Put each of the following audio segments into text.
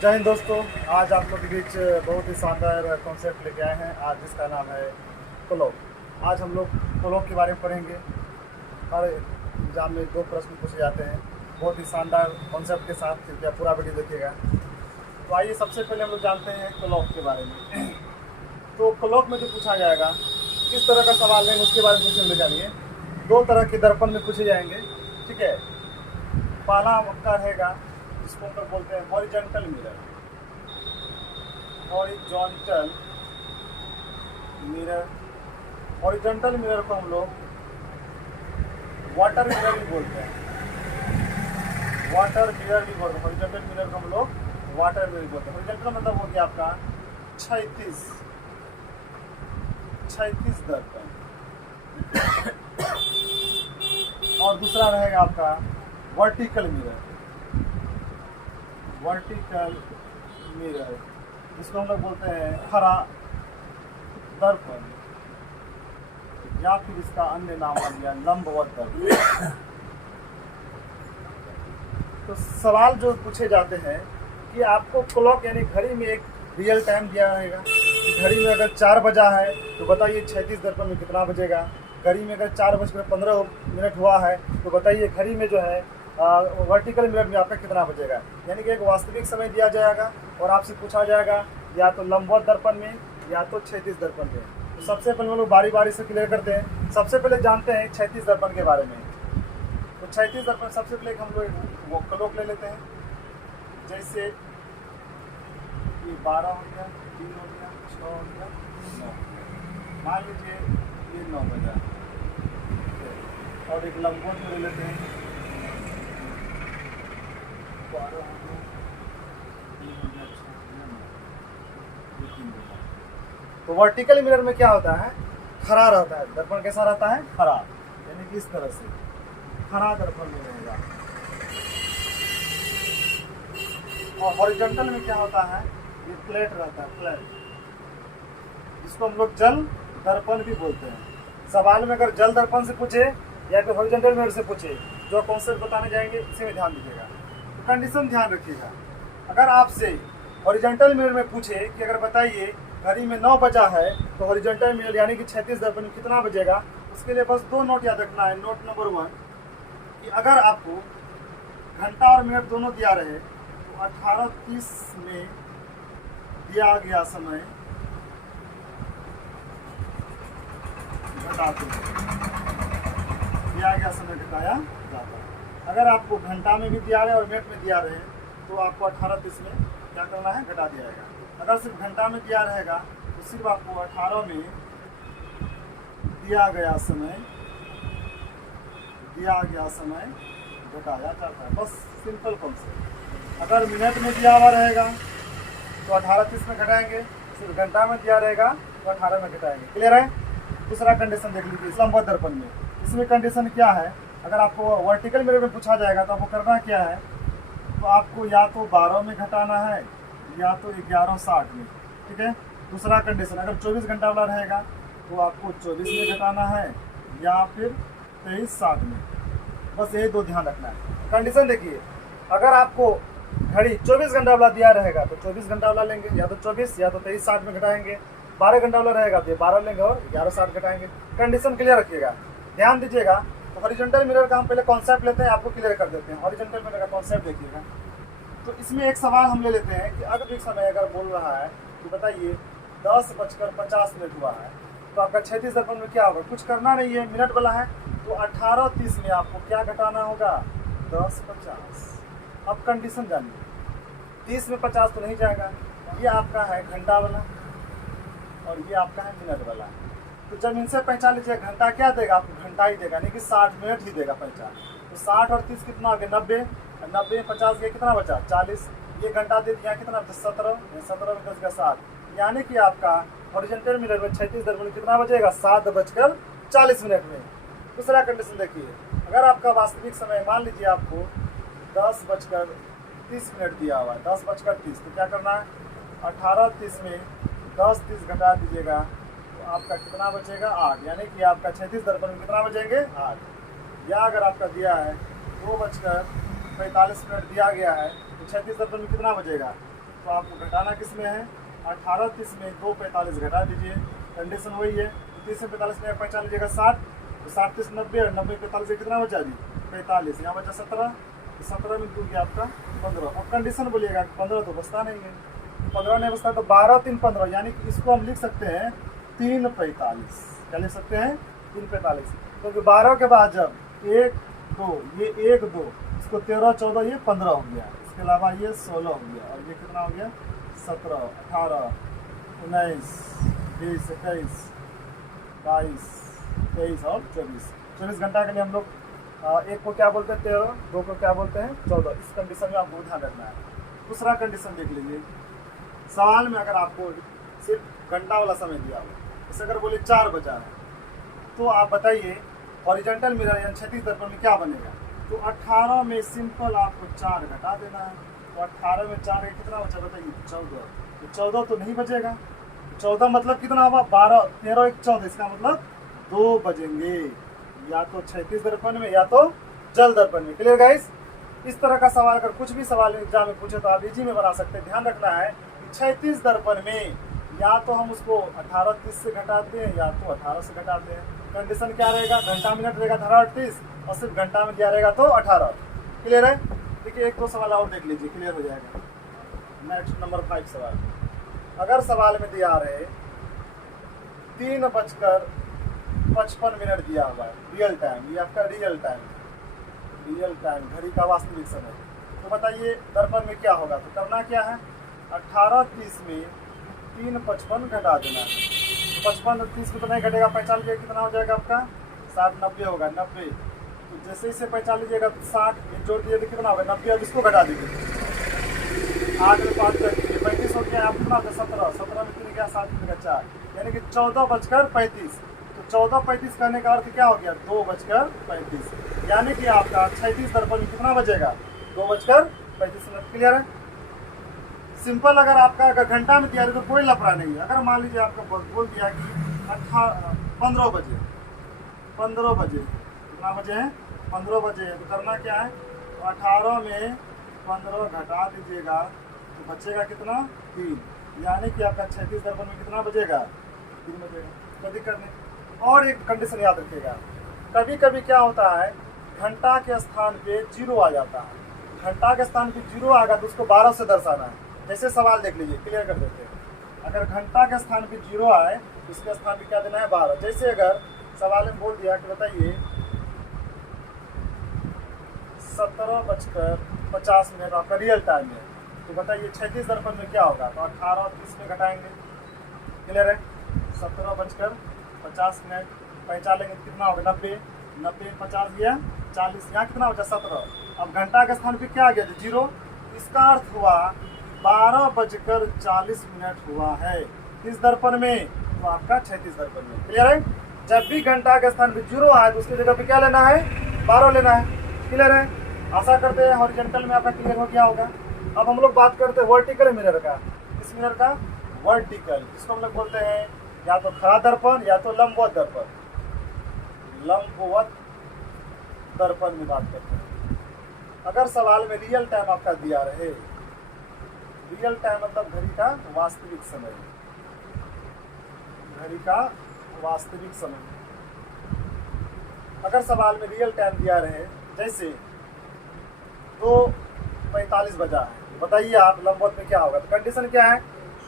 जय हिंद दोस्तों। आज आप लोग के बीच बहुत ही शानदार कॉन्सेप्ट लेके आए हैं। आज जिसका नाम है क्लॉक। आज हम लोग क्लॉक के बारे में पढ़ेंगे। हर एग्जाम में दो प्रश्न पूछे जाते हैं बहुत ही शानदार कॉन्सेप्ट के साथ। कृपया पूरा वीडियो देखिएगा। तो आइए सबसे पहले हम लोग जानते हैं क्लॉक के बारे में। तो क्लॉक में जो पूछा जाएगा किस तरह का सवाल लेंगे उसके बारे में सबसे पहले जानिए। दो तरह के दर्पण में पूछे जाएंगे, ठीक है। पहला आपका रहेगा जिसको हम लोग बोलते हैं horizontal mirror. Horizontal mirror horizontal mirror को हम लोग वाटर मिरर भी बोलते हैं। वाटर मिरर भी बोलते हैं। हॉरिजॉन्टल मिरर को हम लोग वाटर मिरर बोलते हैं। हॉरिजॉन्टल मतलब हो गया आपका 36 दर्पण। और दूसरा रहेगा आपका वर्टिकल मिरर। वर्टिकल मिरर जिसको हम लोग बोलते हैं खड़ा दर्पण, या फिर इसका अन्य नाम आ गया लंबवत दर्पण। तो सवाल जो पूछे जाते हैं कि आपको क्लॉक यानी घड़ी में एक रियल टाइम दिया रहेगा। घड़ी में अगर 4 बजा है तो बताइए 36 दर्पण में कितना बजेगा। घड़ी में अगर 4:15 हुआ है तो बताइए घड़ी में जो है वर्टिकल मिरर में आपका कितना बजेगा। यानी कि एक वास्तविक समय दिया जाएगा और आपसे पूछा जाएगा या तो लंबवत दर्पण में या तो 36 दर्पण में। तो सबसे पहले हम लोग बारी बारी से क्लियर करते हैं। सबसे पहले जानते हैं 36 दर्पण के बारे में। तो 36 दर्पण सबसे पहले हम लोग क्लॉक ले लेते हैं। जैसे ये 12 हो गया, 3 हो गया, 6 हो गया, 9। मान लीजिए ये 9 बजा। और एक लंबवत में ले लेते हैं। 12 हो गया, 3 हो गया, 6 हो गया, 9, ये 3 बजा। तो वर्टिकल मिरर में क्या होता है, खड़ा रहता है। दर्पण कैसा रहता है, खड़ा, यानी कि इस तरह से खड़ा दर्पण में रहेगा। और हॉरिजॉन्टल में क्या होता है, ये फ्लैट रहता है, फ्लैट, जिसको हम लोग जल दर्पण भी बोलते हैं। सवाल में अगर जल दर्पण से पूछे या फिर हॉरिजॉन्टल मिरर से पूछे, जो कॉन्सेप्ट बताने जाएंगे इसी में ध्यान दीजिएगा। तो कंडीशन ध्यान रखिएगा। अगर आपसे हॉरिजॉन्टल मिरर में पूछे कि अगर बताइए घड़ी में 9 बजा है तो हॉरिजॉन्टल मिरर यानी कि 36 दर्पण में कितना बजेगा, उसके लिए बस 2 नोट याद रखना है। नोट नंबर 1 कि अगर आपको घंटा और मिनट दोनों दिया रहे तो 18:30 में दिया गया समय घटाते दिया गया समय घटाया जाता है। अगर आपको घंटा में भी दिया रहे और मिनट में दिया रहे तो आपको 18:30 में क्या करना है, घटा दिया जाएगा। अगर सिर्फ घंटा में दिया रहेगा तो सिर्फ आपको 18 में दिया गया समय घटाया जाता है। बस सिंपल कॉन्सेप्ट। अगर मिनट में दिया हुआ रहेगा तो 18:30 में घटाएंगे, सिर्फ घंटा में दिया रहेगा तो 18 में घटाएंगे। क्लियर है। दूसरा कंडीशन देख लीजिए लंबवत दर्पण में। इसमें कंडीशन क्या है, अगर आपको वर्टिकल मिरर में पूछा जाएगा तो आपको करना क्या है, तो आपको या तो 12 में घटाना है या तो 11:60 में, ठीक है। दूसरा कंडीशन अगर 24 घंटा वाला रहेगा तो आपको 24 में घटाना है या फिर 23:60 में। बस यही 2 ध्यान रखना है। कंडीशन देखिए, अगर आपको घड़ी 24 घंटा वाला दिया रहेगा तो 24 घंटा वाला लेंगे, या तो 24 या तो 23:60 में घटाएंगे। 12 घंटा वाला रहेगा तो 12 लेंगे और 11:60 घटाएंगे। कंडीशन क्लियर रखिएगा, ध्यान दीजिएगा। तो हॉरिजॉन्टल मिरर का हम पहले कॉन्सेप्ट लेते हैं, आपको क्लियर कर देते हैं। हॉरिजॉन्टल मिरर का कॉन्सेप्ट देखिएगा। तो इसमें एक सवाल हम ले लेते हैं कि अगले समय अगर बोल रहा है कि बताइए 10:50 हुआ है तो आपका 36 दर्पण में क्या होगा, कुछ करना नहीं है, मिनट वाला है तो 18:30 में आपको क्या घटाना होगा, 10:50। अब कंडीशन जानिए, 30 में 50 तो नहीं जाएगा। ये आपका है घंटा वाला और ये आपका है मिनट वाला। तो जब इनसे पहचान लीजिए, घंटा क्या देगा आपको, घंटा ही देगा, यानी कि 60 मिनट ही देगा पहचान। तो 60 और 30 कितना हो गया, 90। 90 में 50 गया, कितना बचा, 40। ये घंटा दे दिया, कितना बचा, 17। 17 में 10 का 7, यानी कि आपका हॉरिजॉन्टल मिरर में 36 दर्पण में कितना बजेगा, 7:40 में। दूसरा कंडीशन देखिए, अगर आपका वास्तविक समय मान लीजिए आपको 10:30 दिया हुआ है, 10:30, तो क्या करना है, 18:30 में 10:30 घटा दीजिएगा तो आपका कितना बचेगा, 8। यानी कि आपका 36 दर्पण में कितना बचेंगे, 8। या अगर आपका दिया है 2:45 दिया गया है तो 36 दर्पण में कितना बचेगा, तो आपको घटाना किस में है, 18:30 में 2:45 घटा दीजिए, कंडीशन वही है। तो 30 में 45 में पहचान लीजिएगा 60, तो 60 30 90 और 90 45 कितना बचा जी 45, यहाँ बचा 17, 17 में 2 गया आपका 15। अब कंडीशन बोलिएगा 15 तो बचता नहीं है, 15 नहीं बचता तो 12 3 15, यानी कि इसको हम लिख सकते हैं 3:45। क्या लिख सकते हैं 3:45, क्योंकि 12 के बाद जब 1 2 ये 1 2 इसको 13 14 ये 15 हो गया, इसके अलावा ये 16 हो गया, और ये कितना हो गया 17 18 19 20 21 22 23 और 24 घंटा के लिए हम लोग एक को क्या बोलते हैं 13, 2 को क्या बोलते हैं 14। इस कंडीशन में आपको ध्यान रखना है। दूसरा कंडीशन देख लीजिए, सवाल में अगर आपको सिर्फ घंटा वाला समय दिया हो, जैसे अगर बोले 4 बजा है, तो आप बताइए हॉरिजॉन्टल मिरर यानी क्षैतिज दर्पण में क्या बनेगा। तो 18 में सिंपल आपको 4 घटा देना है, तो 18 में 4 है कितना बचा बताइए 14, तो 14 तो नहीं बचेगा, 14 मतलब कितना होगा 12 13 1 14, इसका मतलब 2 बजेंगे, या तो क्षैतिज दर्पण में या तो जल दर्पण में। Clear guys. इस तरह का सवाल अगर कुछ भी सवाल एग्जाम में पूछे तो आप इजी में बना सकते हैं। ध्यान रखना है कि क्षैतिज दर्पण में या तो हम उसको 18:30 से घटाते हैं या तो 18 से घटाते हैं। कंडीशन क्या रहेगा, घंटा मिनट रहेगा 18:38 और सिर्फ घंटा में दिया रहेगा तो 18। क्लियर है। देखिए एक दो सवाल और देख लीजिए, क्लियर हो जाएगा। नेक्स्ट नंबर 5 सवाल, अगर सवाल में दिया रहे 3:55 दिया हुआ है रियल टाइम, ये आपका रियल टाइम घड़ी का वास्तविक समय, तो बताइए दर्पण में क्या होगा। तो करना क्या है 18:30 में 3:55 घटा देना है। 55 30 में तो नहीं घटेगा, 45 कितना हो जाएगा आपका 60 90 होगा 90। तो जैसे इसे 45 लीजिएगा तो 60 जोड़ दीजिए तो कितना होगा 90। अब इसको घटा दीजिए 8 में 5 कर दीजिए 35 हो गया, आप कितना होगा 17 17 में 3 गया 7 में 4, यानी कि 14:35। तो 14:35 करने का अर्थ क्या हो गया 2:35, यानी कि आपका क्षैतिज दर्पण में कितना बजेगा 2:35 मिनट। क्लियर है। सिंपल अगर आपका घंटा में दिया है तो कोई लफड़ा नहीं है। अगर मान लीजिए आपका बोल दिया कि 15 बजे कितना बजे है 15 बजे है, तो करना क्या है तो 18 में 15 घटा दीजिएगा तो बचेगा कितना 3, यानी कि आपका क्षैतिज दर्पण में कितना बजेगा 3 बजेगा। कोई दिक्कत नहीं। और एक कंडीशन याद रखिएगा, कभी कभी क्या होता है घंटा के स्थान पे 0 आ जाता है। घंटा के स्थान पे 0 आएगा तो उसको 12 से दर्शाना है। जैसे सवाल देख लीजिए, क्लियर कर देते हैं। अगर घंटा के स्थान पे 0 आए तो उसके स्थान पे क्या देना है 12। जैसे अगर सवाल में बोल दिया कि बताइए 17:50 आपका रियल टाइम है, तो बताइए क्षैतिज दर्पण में क्या होगा। तो 18:30 में घटाएंगे। क्लियर है। 17:50 पहचानेंगे तो कितना होगा 90 90 50 गया 40, यहाँ कितना बचा 17। अब घंटा के स्थान पे क्या आ गया 0, इसका अर्थ हुआ 12:40 हुआ है किस दर्पण में, तो आपका क्षैतिज दर्पण में। क्लियर है। जब भी घंटा के स्थान पे 0 आए तो उसकी जगह पे क्या लेना है 12 लेना है। क्लियर है। आशा करते हैं हॉरिजॉन्टल में आपका क्लियर हो गया होगा। अब हम लोग बात करते हैं वर्टिकल मिरर का। इस मिरर का वर्टिकल, जिसको हम लोग बोलते हैं या तो खड़ा दर्पण या तो लंबवत दर्पण। लंबवत दर्पण में बात करते हैं। अगर सवाल में रियल टाइम आपका दिया रहे, रियल टाइम मतलब घड़ी का वास्तविक समय, घड़ी का वास्तविक समय। अगर सवाल में रियल टाइम दिया रहे जैसे 2:45 बजा है, बताइए आप लंबवत में क्या होगा। तो कंडीशन क्या है,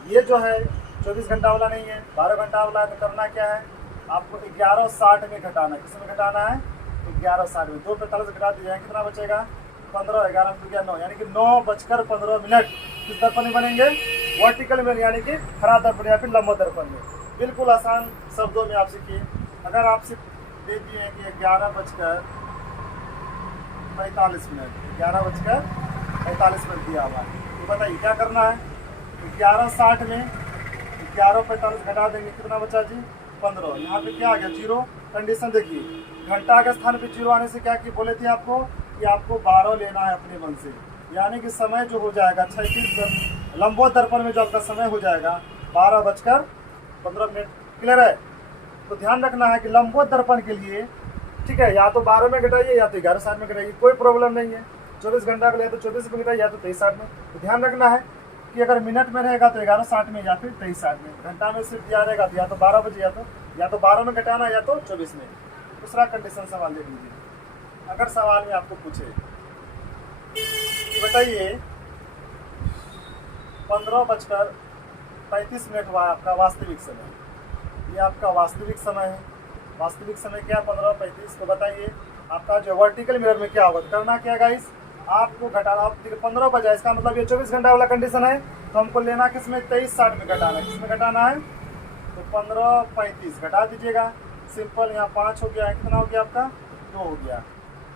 ये जो है 24 घंटा वाला नहीं है 12 घंटा वाला है। तो करना क्या है आपको 11:60 में घटाना है। किसमें घटाना है 11:60 में। 2:45 घटा दिए कितना बचेगा 15 11 में 9, यानी कि 9:15 किस दर्पण में बनेंगे वर्टिकल में, यानी कि खड़ा दर्पण या फिर लंबवत दर्पण में। बिल्कुल आसान शब्दों में आप सीखिए। अगर आप सिर्फ दे दिए कि 11:45 11:45 दिया हुआ है, तो बताइए क्या करना है 11:60 में 11:45 घटा देंगे कितना बचा जी 15। यहाँ पे क्या आ गया 0। कंडीशन देखिए घंटा के स्थान पे 0 आने से क्या की बोले थे आपको कि आपको 12 लेना है अपने मन से, यानी कि समय जो हो जाएगा क्षैतिज लंबवत दर्पण में जो आपका समय हो जाएगा 12:15। क्लियर है। तो ध्यान रखना है कि लंबवत दर्पण के लिए ठीक है या तो 12 में घटाइए या तो 11:60 में घटाइए, कोई प्रॉब्लम नहीं है। 24 घंटा के लिए तो 24 में घटाइए या तो 23:60 में। तो ध्यान रखना है कि अगर मिनट में रहेगा तो 11:60 में या फिर 23:60 में। घंटा में सिर्फ दिया रहेगा तो या तो 12 बजे या तो 12 में घटाना या तो 24 में। दूसरा कंडीशन सवाल देख लीजिए। अगर सवाल में आपको पूछे बताइए 15:35 हुआ आपका वास्तविक समय, ये आपका वास्तविक समय है। वास्तविक समय क्या 15:35 को बताइए। आपका जो वर्टिकल मिरर में क्या होगा, करना क्या गाइस, आपको घटाना। आप 15 बजा, इसका मतलब ये 24 घंटा वाला कंडीशन है, तो हमको लेना किसमें 23:60 में घटाना है। किसमें घटाना है, तो 15:35 घटा दीजिएगा। सिंपल, यहाँ 5 हो गया, कितना हो गया आपका 2 हो गया,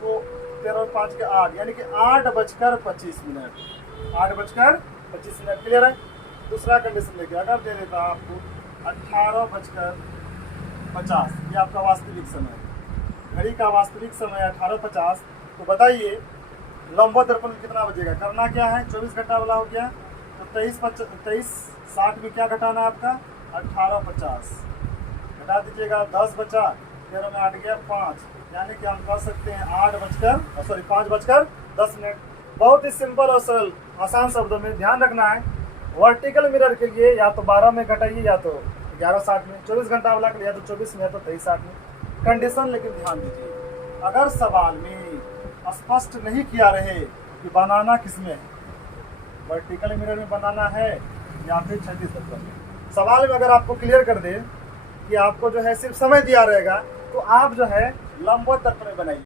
तो 13 और 5 के 8, यानी कि 8:25। 8:25 क्लियर है। दूसरा कंडीशन देखिए, अगर दे देता आपको 18:50, ये आपका वास्तविक समय है। घड़ी का वास्तविक समय 18:50, तो बताइए लंबवत दर्पण में कितना बजेगा। करना क्या है, 24 घंटा वाला हो गया, तो 23:60 में क्या घटाना है आपका 18:50 घटा दीजिएगा। 10 बचा, 13 में 8 गया 5, यानी कि हम कह सकते हैं 5:10। बहुत ही सिंपल और सरल आसान शब्दों में ध्यान रखना है। वर्टिकल मिरर के लिए या तो 12 में घटाइए या तो 11:60 में। 24 घंटा वाला के लिए या तो 24 में या तो 23:60 में। कंडीशन लेकिन ध्यान दीजिए, अगर सवाल में स्पष्ट नहीं किया रहे कि बनाना किसमें है, वर्टिकल मिरर में बनाना है या फिर क्षैतिज दर्पण में। सवाल में अगर आपको क्लियर कर दे कि आपको जो है सिर्फ समय दिया रहेगा, तो आप जो है लंबवत दर्पण में बनाइए।